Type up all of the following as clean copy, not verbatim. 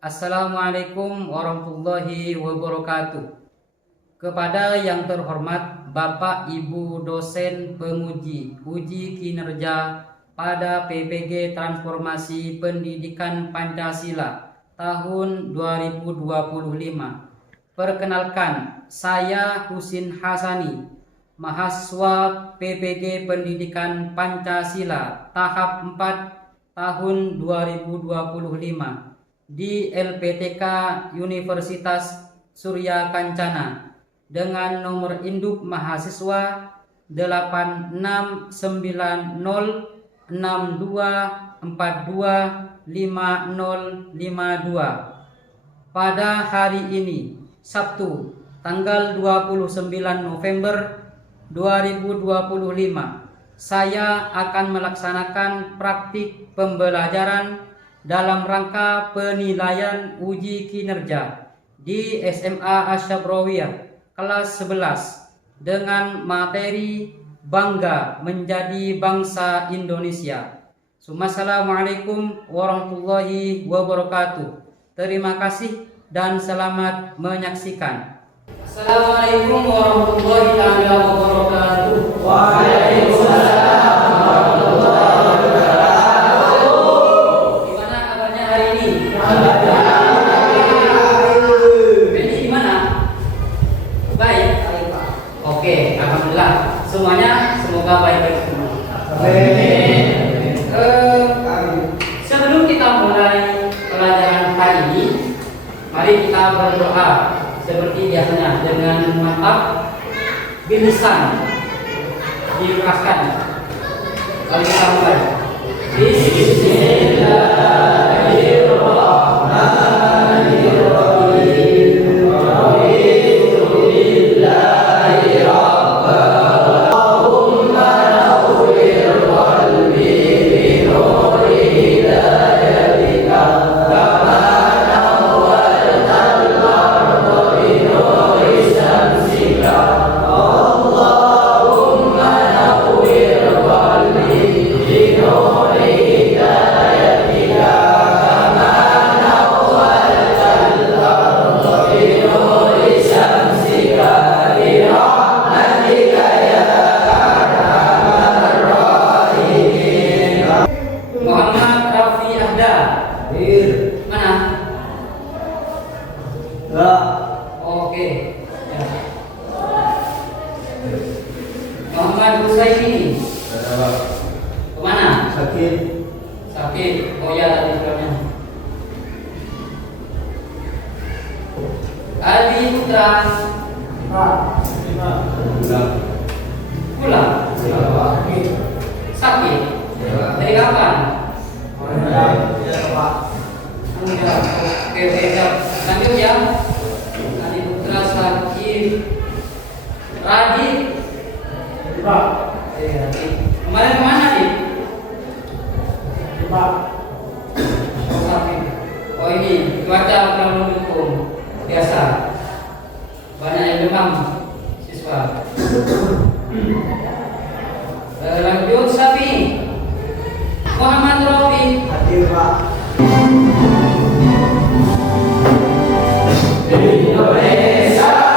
Assalamualaikum warahmatullahi wabarakatuh. Kepada yang terhormat Bapak Ibu dosen penguji uji kinerja pada PPG Transformasi Pendidikan Pancasila tahun 2025. Perkenalkan, saya Husin Hasani, mahasiswa PPG Pendidikan Pancasila tahap 4 tahun 2025 di LPTK Universitas Surya Kancana dengan nomor induk mahasiswa 869624255052. Pada hari ini, Sabtu, tanggal 29 November 2025, saya akan melaksanakan praktik pembelajaran dalam rangka penilaian uji kinerja di SMA Asy-Syabrowiyah kelas 11 dengan materi Bangga Menjadi Bangsa Indonesia. Assalamualaikum warahmatullahi wabarakatuh. Terima kasih dan selamat menyaksikan. Assalamualaikum warahmatullahi wabarakatuh. Waalaikumsalam. Oke, alhamdulillah. Semuanya semoga baik-baik semua. Amin. Sebelum kita mulai pelajaran hari ini, mari kita berdoa seperti biasanya dengan mantap bilisan diikhlaskan. Mari kita mulai. Muhammad Husaini. Kemana? Sakit. Oh ya, tadi sebelumnya. Adi Putra. Pulang. Sakit. Dari kapan? Oke, lanjut ya. Adi Putra sakit. Radit. Kemarin kemana nih? Oh ini cuaca kurang mendukung biasa. Banyak yang demam siswa. Lanjut Sapi. Muhammad Rofi. Hadir Pak. Indonesia.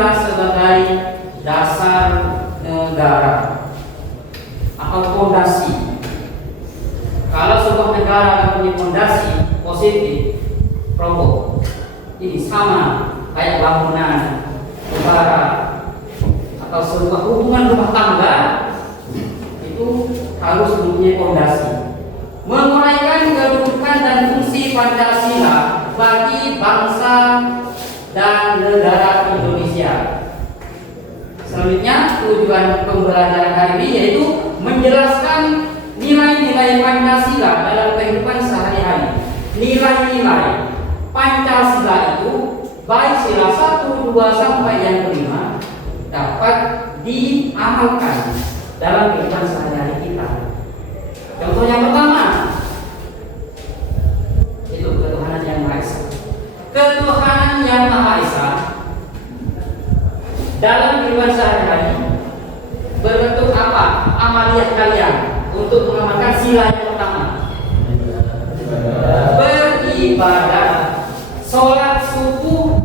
Pancasila sebagai dasar negara atau fondasi. Kalau sebuah negara punya fondasi positif, roboh, ini sama kayak bangunan, negara atau sebuah hubungan rumah tangga itu harus mempunyai fondasi. Menguraikan kedudukan dan fungsi Pancasila bagi bangsa dan negara Indonesia. Selanjutnya, tujuan pembelajaran hari ini yaitu menjelaskan nilai-nilai Pancasila dalam kehidupan sehari-hari. Nilai-nilai Pancasila itu baik sila 1, 2 sampai yang kelima dapat diamalkan dalam kehidupan sehari-hari kita. Contoh yang pertama itu ketuhanan yang Maha Esa. Ketuhanan yang Maha Esa dalam kehidupan sehari-hari berbentuk apa? Amaliyah kalian untuk mengamalkan sila yang pertama. Beribadah, sholat subuh,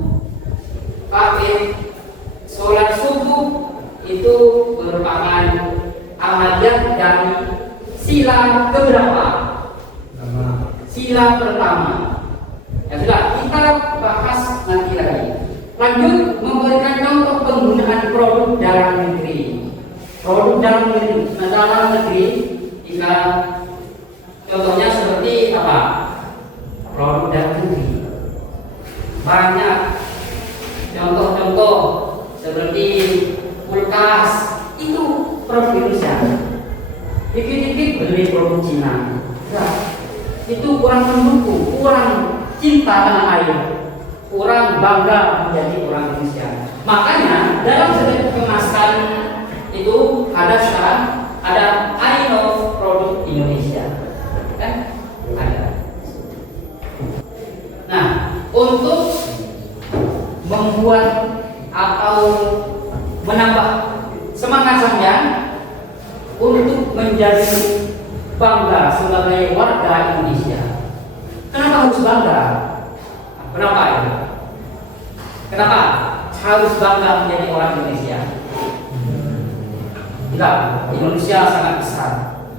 sholat subuh itu merupakan amaliyah dari sila keberapa? Sila pertama. Ya sudah, kita bahas nanti lagi. Lanjut memberikan contoh penggunaan produk dalam negeri. Produk dalam negeri. Nah, dalam negeri, jika contohnya seperti apa? Produk dalam negeri. Banyak contoh-contoh seperti kulkas itu produk Indonesia. Dikit-dikit beli produk Cina. Nah, itu kurang mendukung, kurang cinta tanah air, kurang bangga menjadi orang Indonesia. Makanya dalam setiap kemasan itu ada syarat, ada I love produk Indonesia, kan? Ada. Nah, untuk membuat atau menambah semangat sampean untuk menjadi bangga sebagai warga Indonesia. Kenapa harus bangga? Kenapa itu? Kenapa harus bangga menjadi orang Indonesia? Enggak, Indonesia sangat besar.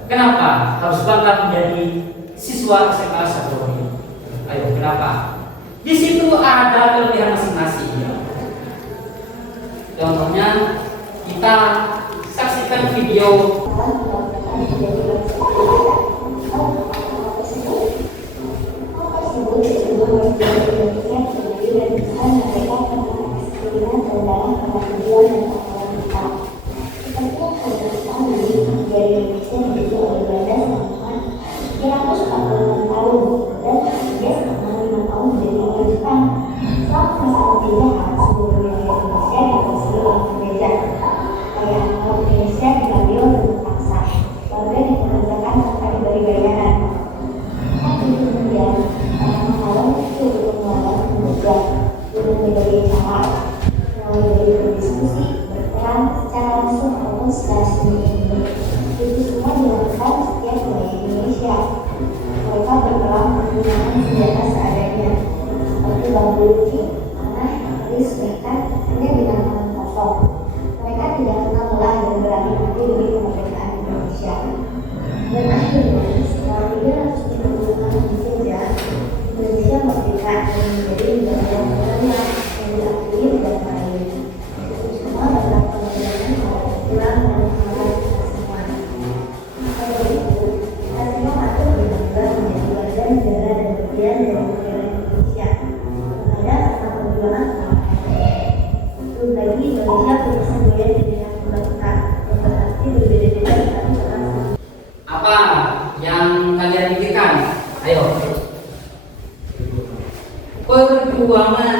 Kenapa harus bangga menjadi siswa SMA 1 ini? Ayo, kenapa? Di situ ada kelebihan masing-masing. Contohnya, kita saksikan video. Apa yang kalian pikirkan? Ayo. Perjuangan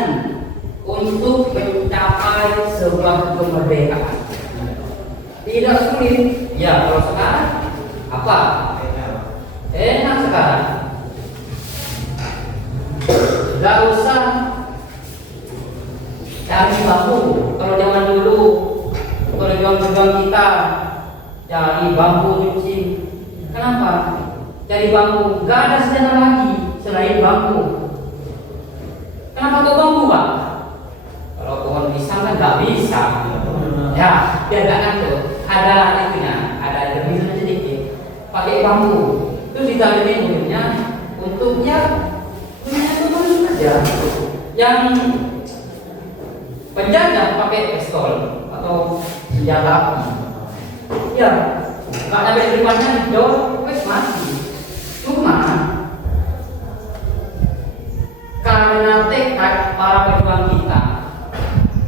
untuk mencapai sebuah kemerdekaan tidak sulit. Ya, kalau sekarang apa? Enak sekarang. Gak usah cari bambu. Kalau zaman dulu, kalau juang-juang kita cari bambu nyuci. Kenapa? Cari bambu. Gak ada senjata lagi selain bambu. Kenapa kok bambu, Pak? Kalau pohon potong pisang kan nggak bisa. Ya, biar nggak ngantuk. Ada itunya, ada remisnya sedikit. Pakai bambu, terus ditaliin mulutnya untuk ya itu aja. Yang penjaga pakai pistol atau senjata api. Ya, nggak sampai depannya didor, wes mati. Cuma karena tekad para pejuang kita,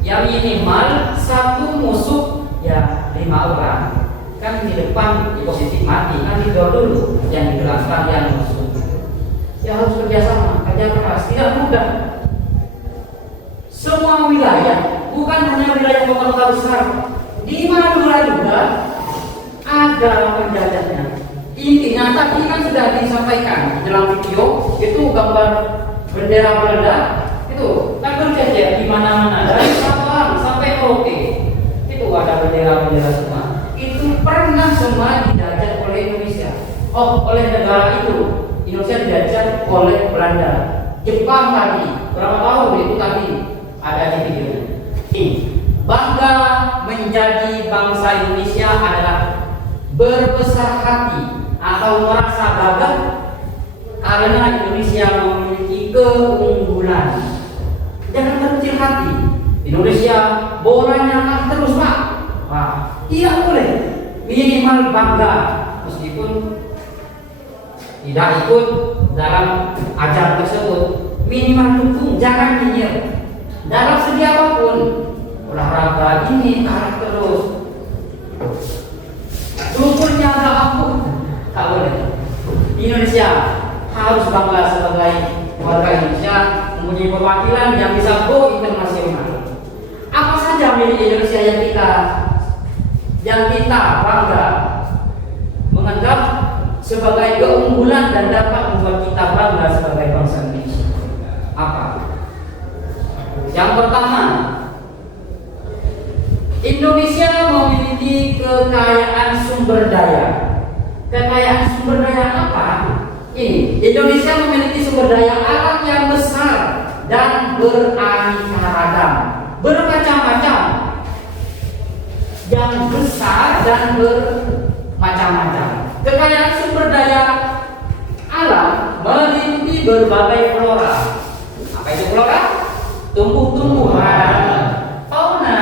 yang minimal satu musuh ya 5 orang. Kan di depan di posisi mati, kan didor dulu, yang di belakang yang musuh. Ya harus kerjasama, kerja keras, tidak mudah. Semua wilayah, bukan hanya wilayah kota-kota besar, di Madura juga ada penjajahnya. Intinya tadi kan sudah disampaikan dalam video, itu gambar bendera Belanda, itu kan berjejer di mana-mana dari Sabang sampai Merauke, itu ada bendera-bendera semua. Itu pernah semua dijajah oleh Indonesia. Oleh negara itu. Indonesia dijajah oleh Belanda. Jepang tadi, berapa tahun itu tadi ada di videonya. Bangga menjadi bangsa Indonesia adalah berbesar hati atau merasa bangga karena Indonesia memiliki keunggulan. Jangan berkecil hati. Indonesia bolanya kan terus Pak. Iya boleh. Minimal bangga meskipun tidak ikut dalam ajaran tersebut. Minimal dukung, jangan nyinyir. Dalam segi apapun, olahraga ini arah terus. Dukunnya tak ampun, tak boleh. Indonesia harus bangga sebagai warga Indonesia, mempunyai perwakilan yang bisa go internasional. Apa saja milik Indonesia yang kita bangga menganggap sebagai keunggulan dan dapat membuat kita bangga sebagai bangsa Indonesia. Apa? Yang pertama, Indonesia memiliki kekayaan sumber daya. Kekayaan sumber daya apa? Ini, Indonesia memiliki sumber daya alam yang besar dan beraneka ragam, bermacam-macam, yang besar dan bermacam-macam. Kekayaan sumber daya alam meliputi berbagai flora. Apa itu flora? Tumbuh-tumbuhan, fauna,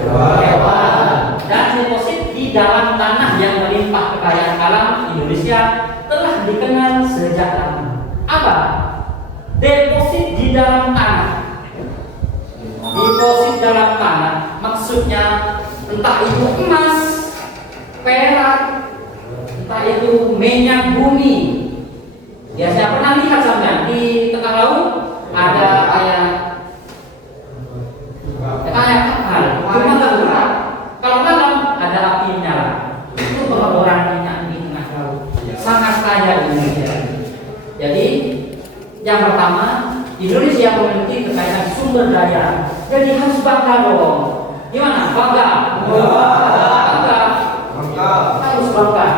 hewan, dan deposit di dalam tanah yang melimpah kekayaan alam Indonesia telah dikenal sejak lama. Apa? Deposit di dalam tanah. Deposit dalam tanah maksudnya entah itu emas, perak, entah itu minyak bumi. Ya, saya pernah lihat sampai di tengah laut ada kayak kapal. Cuma kalau malam ada api nyala. Itu pengeboran minyak di tengah laut. Sangat kaya Indonesia. Jadi yang pertama, Indonesia memiliki kekayaan sumber daya. Jadi harus bangga dong. Gimana? Bangga. Harus bangga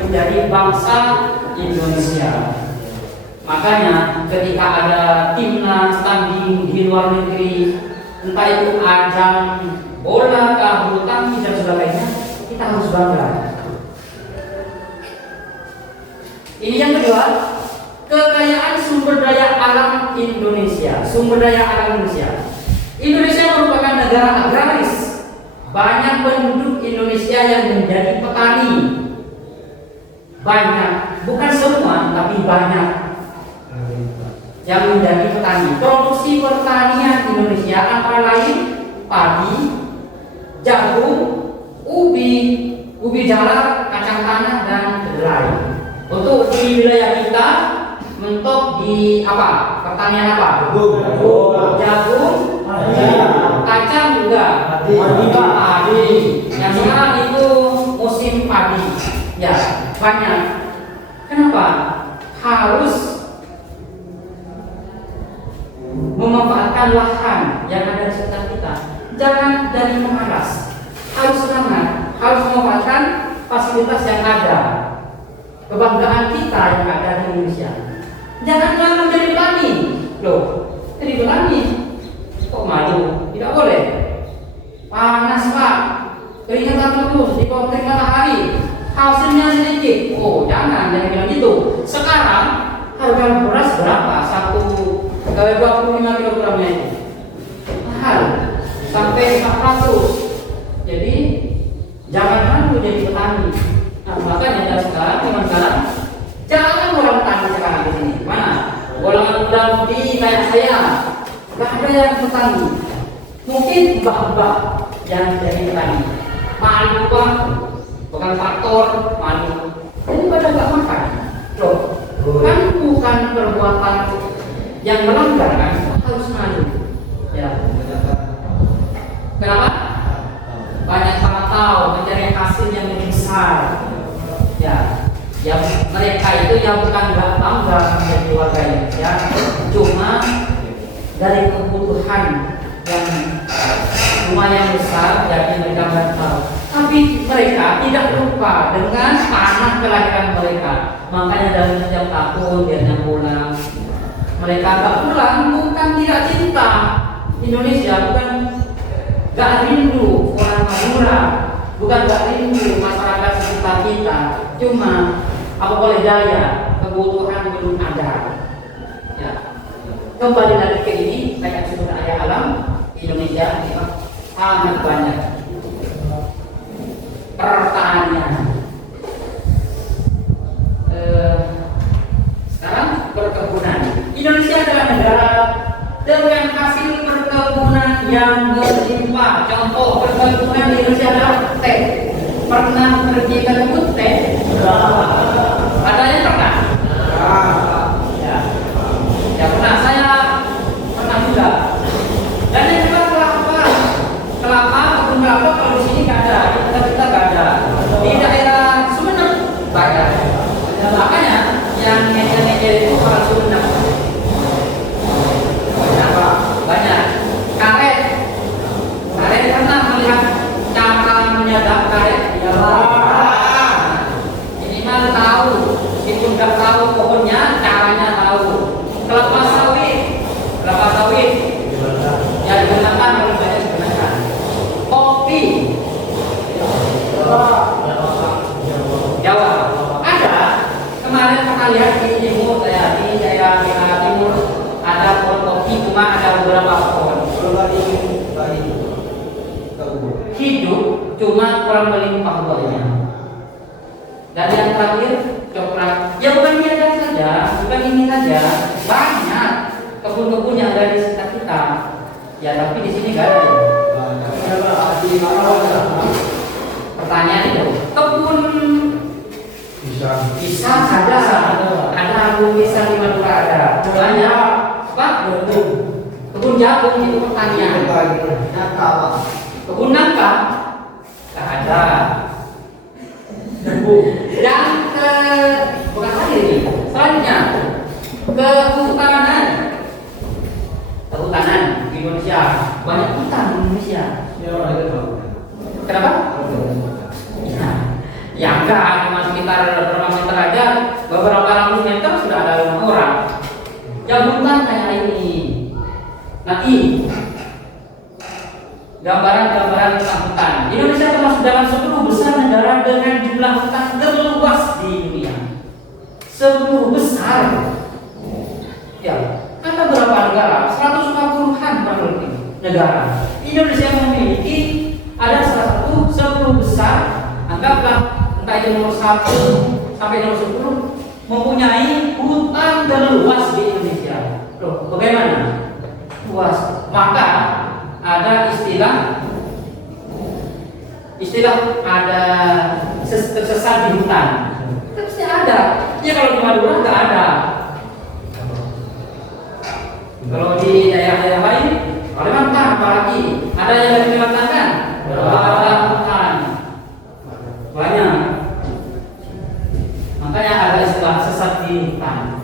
menjadi bangsa Indonesia. Makanya ketika ada timnas tanding di luar negeri, entah itu ajang bola, bulu tangkis dan sebagainya, kita harus bangga. Ini yang kedua, kekayaan sumber daya alam Indonesia. Sumber daya alam Indonesia. Indonesia merupakan negara agraris. Banyak penduduk Indonesia yang menjadi petani. Banyak, bukan semua, tapi banyak yang menjadi petani. Produksi pertanian Indonesia antara lain padi, jagung, ubi jalar, kacang tanah, dan kedelai. Untuk di wilayah kita mentok di apa? Pertanian apa? Jagung, kacang juga, padi. Yang sekarang itu musim padi. Ya, banyak. Kenapa? Harus memanfaatkan lahan yang ada di sekitar kita. Jangan dari mengaras. Harus semangat. Harus memanfaatkan fasilitas yang ada. Kebanggaan kita yang ada di Indonesia. Jangan menjadi petani. Loh, jadi petani. Kok madu? Tidak boleh. Panas Pak, keringatan terus di bawah terik matahari, hasilnya sedikit. Oh jangan bilang gitu. Sekarang harga beras berapa? 25 kilogramnya itu mahal sampai 400. Jadi jangan malu jadi petani. Nah makanya sekarang jangan orang tani sekarang di sini. Mana? Golongan di kayak saya, gak ada yang petani. Mungkin mbak-mbak yang jadi petani. Malu Pak, bukan faktor malu. Jadi pada gak makan. Loh, kan bukan perbuatan yang melanggar kan, harus malu. Ya. Kenapa? Banyak sama tahu mencari hasil yang lebih besar. Ya, yang mereka itu yang bukan nggak bangga menjadi warganya, ya, cuma dari kebutuhan yang lumayan besar, jadi mereka nggak tahu. Tapi mereka tidak lupa dengan tanah kelahiran mereka. Makanya dalam setiap tahun dia pulang. Mereka nggak pulang bukan tidak cinta Indonesia, bukan nggak rindu orang Madura, bukan nggak rindu masyarakat sekitar kita. Cuma apa boleh daya, kebutuhan belum ada. Ya. Kembali lagi ke ini, kayak sumber daya alam Indonesia ini sangat banyak. Pertanian. Sekarang perkebunan. Indonesia adalah negara dengan hasil perkebunan yang berlimpah. Contoh perkebunan di Indonesia adalah teh. Pernah pergi ke kebun teh? Ada yang pernah? Ya. Ya pernah. Saya pernah juga. Dan yang kedua kelapa. Kelapa, kebun kelapa kalau di sini nggak ada. Kita nggak ada. Di daerah Sumeneb banyak. Makanya yang ngejar itu orang Sumeneb. Banyak. Karet pernah melihat cara menyadap karet? Ya. Minimal tahu, meskipun nggak tahu pohonnya, caranya tahu. Kelapa sawit, ya digunakan paling banyak digunakan. Kopi, Jawa ada. Kemarin pernah lihat di timur, di daerah timur ada pohon kopi, cuma ada beberapa pohon. Hidup cuma kurang melimpah buahnya. Dan yang terakhir coklat. Ya bukan ini saja, bukan ini saja. Banyak kebun-kebun yang ada di sekitar kita. Ya tapi di sini nggak ada. Pertanyaan itu, kebun pisang ada kebun pisang di Madura ada. Banyak. Pak, kebun jagung itu pertanian. Kebun nangka nggak ada. Dan bukan lagi ini. Selanjutnya kehutanan di Indonesia, banyak hutan di Indonesia. Kenapa? Ya enggak, cuma sekitar berapa meter aja, beberapa ratus meter sudah ada rumah orang. Yang hutan kayak ini. Nanti gambaran tentang hutan. Indonesia termasuk dalam 10 besar negara dengan jumlah hutan terluas di dunia. 10 besar. Ya, ada berapa negara? 150-an lebih negara. Indonesia memiliki ada salah satu 10 besar, anggaplah entah itu nomor 1 sampai nomor 10 mempunyai hutan terluas di Indonesia. Loh, bagaimana? Luas. Maka ada istilah ada tersesat di hutan. Pasti ada. Ya kalau di Madura nggak ada. Kalau di daerah-daerah lain, Kalimantan apalagi ada yang dari Kalimantan kan? Ada hutan banyak. Makanya ada istilah sesat di hutan.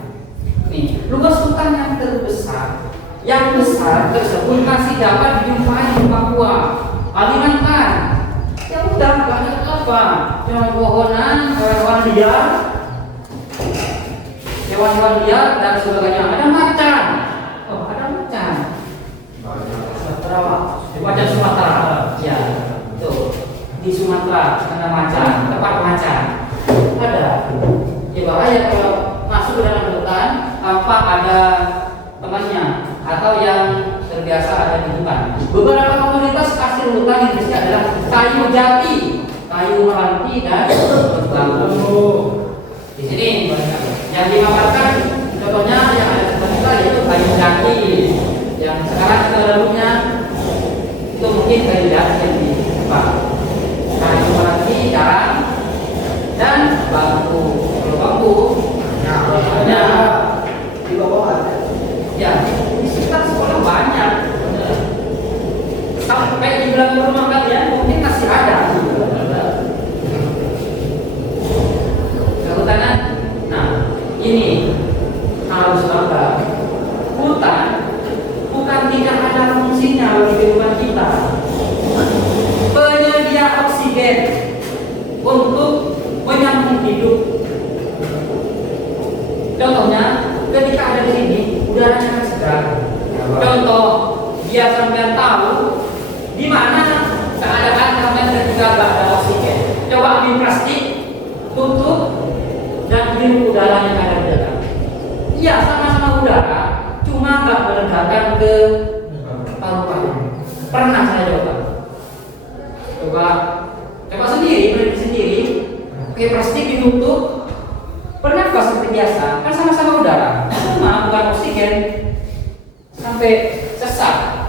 Nih, luas hutan yang terbesar, yang besar tersebut masih dapat dijumpai di Papua, Kalimantan. Ya udah, banyak apa? Cuma pohonan, hewan-hewan liar dan sebagainya. Ada macan. Oh, ada macan. dan Sumatera. Ya, itu di Sumatera ada macan, tempat macan ada. Ya bahaya kalau masuk ke dalam hutan tanpa ada temannya atau yang terbiasa ada di hutan. Beberapa komunitas hasil hutan Indonesia adalah kayu jati, kayu meranti dan bambu. Di sini yang dimaparkan contohnya yang ada di kita yaitu kayu jati. Yang sekarang kita lalunya itu mungkin kayu jati yang di depan. Kayu meranti jarang dan bambu. Kalau bambu ya di bawah ada. Ya, di sekitar sekolah banyak. Sampai di belakang rumah kalian mungkin masih ada. Kehutanan. Nah, ini harus bangga. Hutan bukan tidak ada fungsinya bagi kehidupan kita. Penyedia oksigen untuk menyambung hidup. Contohnya, ketika ada di sini, udaranya kan segar. Contoh, biar sampean tahu di mana keadaan sampean ketika nggak ada oksigen. Coba ambil plastik, tutup, dan hirup udara yang ada di dalam. Iya, sama-sama udara, cuma nggak meledakan ke paru-paru. Pernah saya coba sendiri, berdiri sendiri, pakai plastik ditutup. Bernafas seperti biasa, kan sama-sama udara, cuma bukan oksigen, sampai sesak.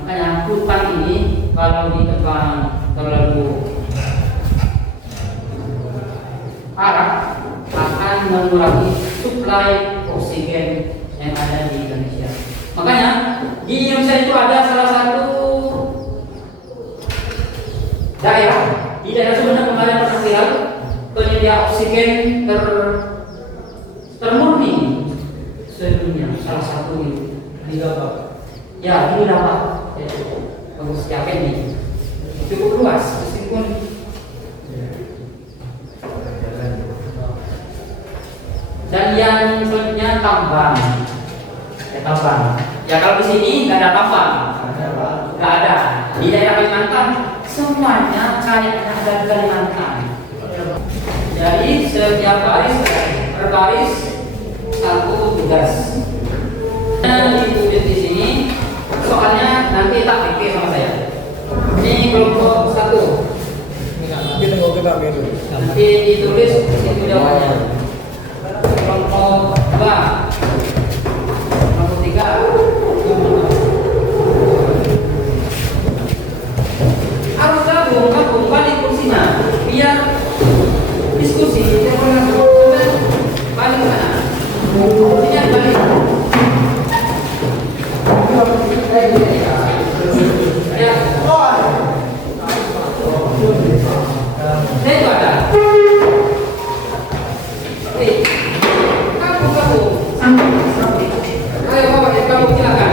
Makanya hutan ini kalau ditebang terlalu parah akan mengurangi suplai oksigen yang ada di Indonesia. Makanya di Indonesia itu ada salah satu daerah di daerah Sumedang kemarin pernah viral penyedia oksigen termurni sedunia, salah satu di Davao. Ya, di Davao. Bagus yakin nih. Cukup luas meskipun dan yang selanjutnya tambang. Tambang. Ya kalau di sini nggak ada tambang, nggak ada. Di daerah Kalimantan semuanya kayaknya ada di Kalimantan. Jadi setiap baris berbaris satu tugas. Dan ditulis di sini soalnya nanti tak pikir sama saya. Ini kelompok 1. Nanti ditulis di situ jawabannya. Kelompok 2, kelompok 3. Harus gabung balik kursinya biar diskusi jangan balik sana. Kursinya balik. Ya. Saya itu ada. Kamu. Ayo bapak kamu silakan.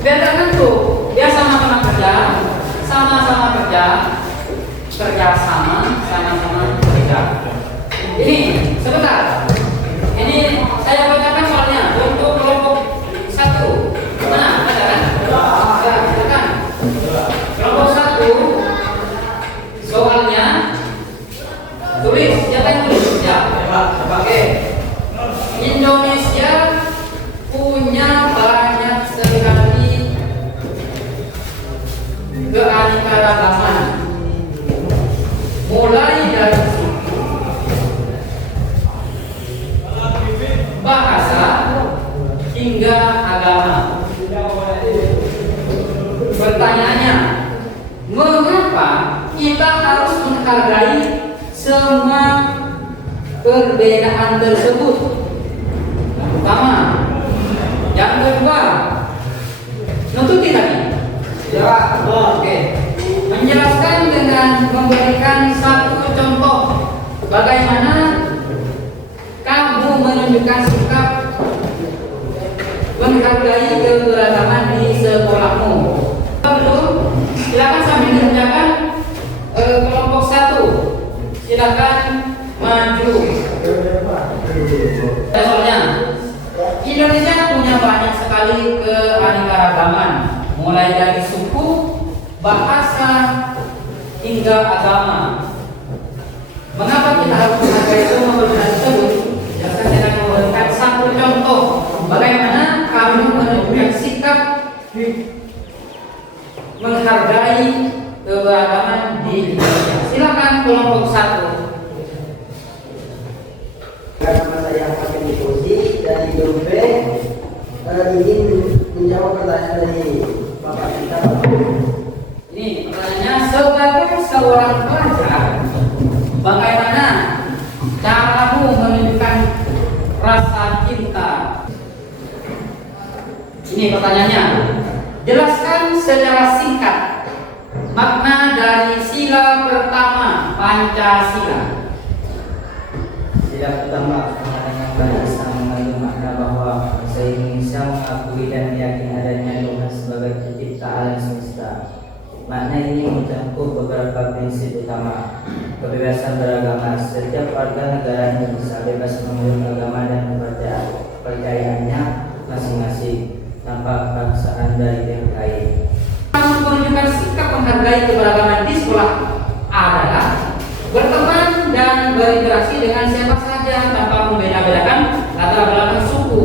Biarkan tuh dia sama-sama kerja, sama-sama kerja kerja. Ini sebentar. Ini saya bacakan soalnya untuk kelompok 1. Mana? Ada kan? Ya, silakan. Kelompok 1 soalnya tulis. Siapa yang tulis? Ya. Oke. Indonesia punya banyak sekali keanekaragaman, mulai dari bahasa hingga agama. Pertanyaannya, mengapa kita harus menghargai semua perbedaan tersebut? Yang pertama. Yang kedua, nututi tadi. Ya, oke. Menjelaskan dengan memberikan satu contoh bagaimana kamu menunjukkan sikap menghargai keberagaman di sekolahmu. Belum? Silakan sambil dikerjakan kelompok 1. Silakan maju. Soalnya Indonesia punya banyak sekali sekali keanekaragaman, mulai dari suku, bahasa, hingga agama. Mengapa kita harus menghargai semua perbedaan tersebut? Jelaskan dengan memberikan satu contoh bagaimana kami menunjukkan sikap menghargai keberagaman di Indonesia. Silakan kelompok 1. Nama saya Hakim Dipuji dari grup B. Ingin menjawab pertanyaan dari Bapak kita. Ini pertanyaannya, sebagai seorang pelajar, bagaimana caramu menunjukkan rasa cinta? Ini pertanyaannya. Jelaskan secara singkat makna dari sila pertama Pancasila. Sila pertama, pengertian yang baik sama mengandung makna bahwa bangsa Indonesia mengakui dan meyakini adanya Tuhan sebagai pencipta alam semesta. Makna ini mencakup beberapa prinsip utama. Kebebasan beragama, setiap warga negara Indonesia bebas memeluk agama dan kepercayaannya masing-masing tanpa paksaan dari pihak lain. Menunjukkan sikap menghargai keberagaman di sekolah adalah berteman dan berinteraksi dengan siapa saja tanpa membeda-bedakan latar belakang suku.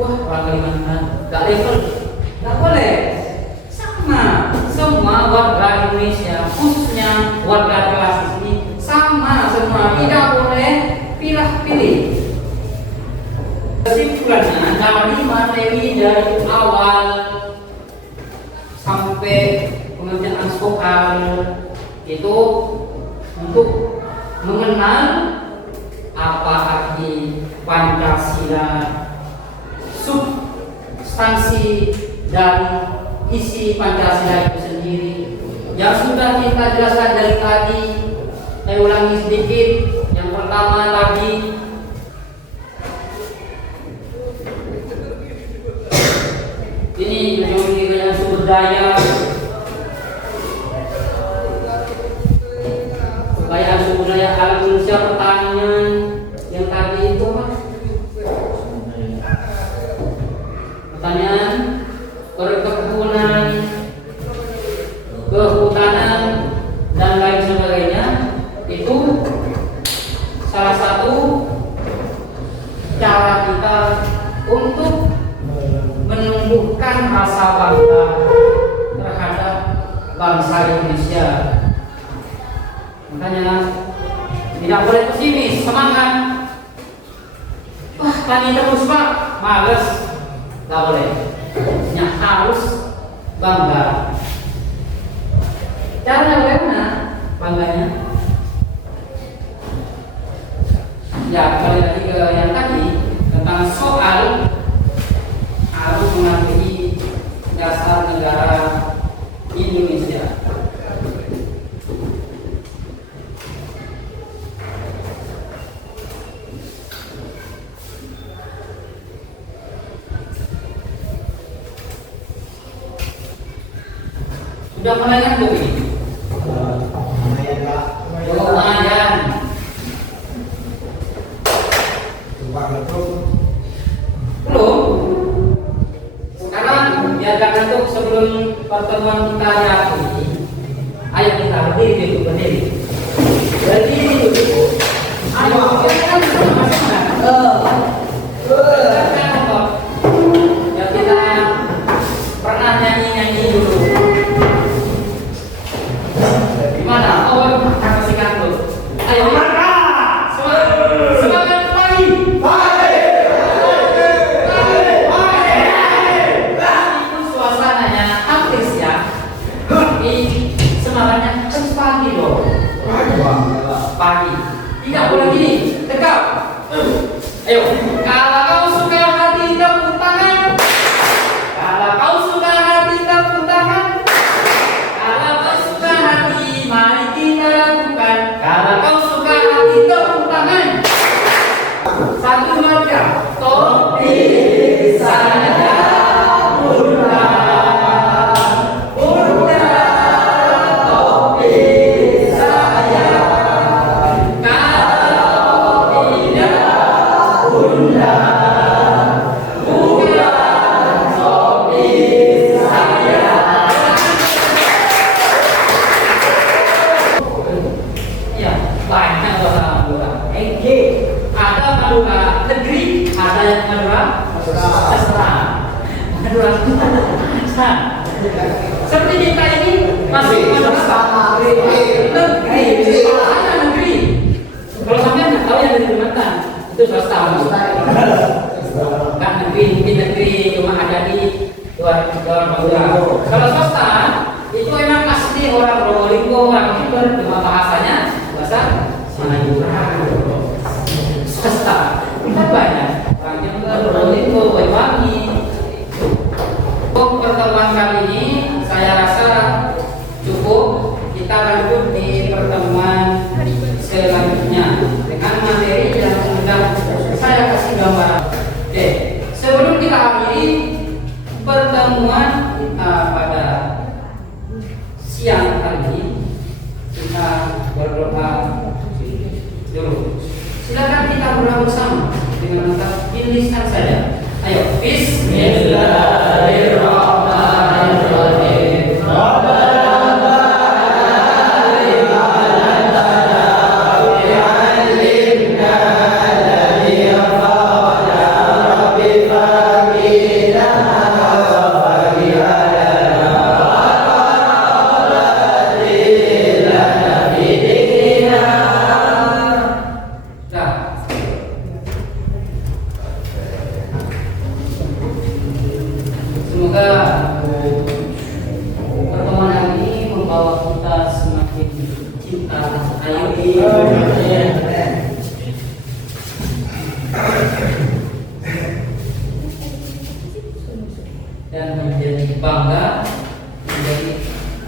Wah, orang Kalimantan gak level, gak boleh. Sama, semua warga Indonesia, khususnya warga kelas ini sama semua, tidak boleh pilih-pilih. Kesimpulannya, dari materi dari awal sampai pengerjaan soal itu untuk mengenal apa arti Pancasila, substansi dan isi Pancasila itu sendiri yang sudah kita jelaskan dari tadi. Saya ulangi sedikit. Yang pertama tadi, ini memiliki banyak sumber daya, kekayaan sumber daya alam Indonesia, pertanian yang tadi itu apa? Pertanian, perkebunan, kehutanan dan lain sebagainya. Itu salah satu cara kita untuk menumbuhkan rasa bangga terhadap bangsa Indonesia. Makanya tidak boleh pesimis, semangat. Wah, tani terus Pak, males. Tidak boleh. Ya, harus bangga. Caranya bagaimana bangganya? Ya, kembali lagi ke yang tadi tentang soal harus mengakui dasar negara Indonesia. Sudah mulai ngantuk ini? Lumayan Pak. Lumayan. Coba ngetruk. Belum. Sekarang biar gak ngantuk sebelum pertemuan kita hari ini. Ayo kita berdiri dulu, berdiri. Berdiri dulu. Ayo, kita kan sama-sama. Ya kita pernah nyanyi dulu. Gimana? Oh, kasihkan dulu. Ayo. Semangat pagi. Itu suasananya hampir siang. Tapi semangatnya harus pagi dong. Pagi. Tidak boleh gini. Tegap. Ayo. Kalau kau suka hati tepuk tangan. Kalau kau suka hati tepuk tangan. Kalau kau suka hati mari kita lakukan. Kalau kau suka hati tepuk tangan. 1, 2, 3. Topi saya bunda, bunda topi saya. Kalau tidak bunda Nah, seperti kita ini masuk madrasah negeri, sekolahnya negeri. Kalau sampai nggak tahu yang dari Kalimantan itu swasta. Nggak negeri, mungkin negeri cuma ada di luar Madura. Kalau swasta itu emang asli orang Probolinggo, orang Jember, cuma bahasanya bahasa Madura. Swasta kan banyak orang Jember, Probolinggo, Banyuwangi. Untuk pertemuan kali ini saya rasa cukup. Kita lanjut di pertemuan selanjutnya dengan materi yang sudah saya kasih gambaran. Oke, sebelum kita akhiri pertemuan kita pada siang hari ini, kita berdoa dulu. Silakan kita berdoa bersama dengan menatap lisan saja. Ayo, Bismillahirrahmanirrahim. Semoga pertemuan hari ini membawa kita semakin cinta dan menjadi bangga menjadi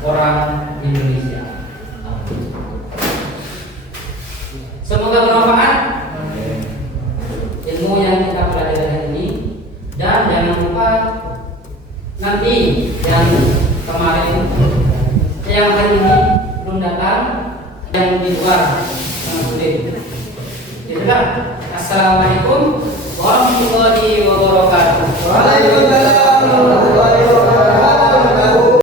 orang Indonesia. Semoga bermanfaat ilmu yang kita pelajari hari ini, dan jangan lupa nanti yang kemarin, yang hari ini belum datang, yang di luar yang sudah. Assalamualaikum warahmatullahi wabarakatuh.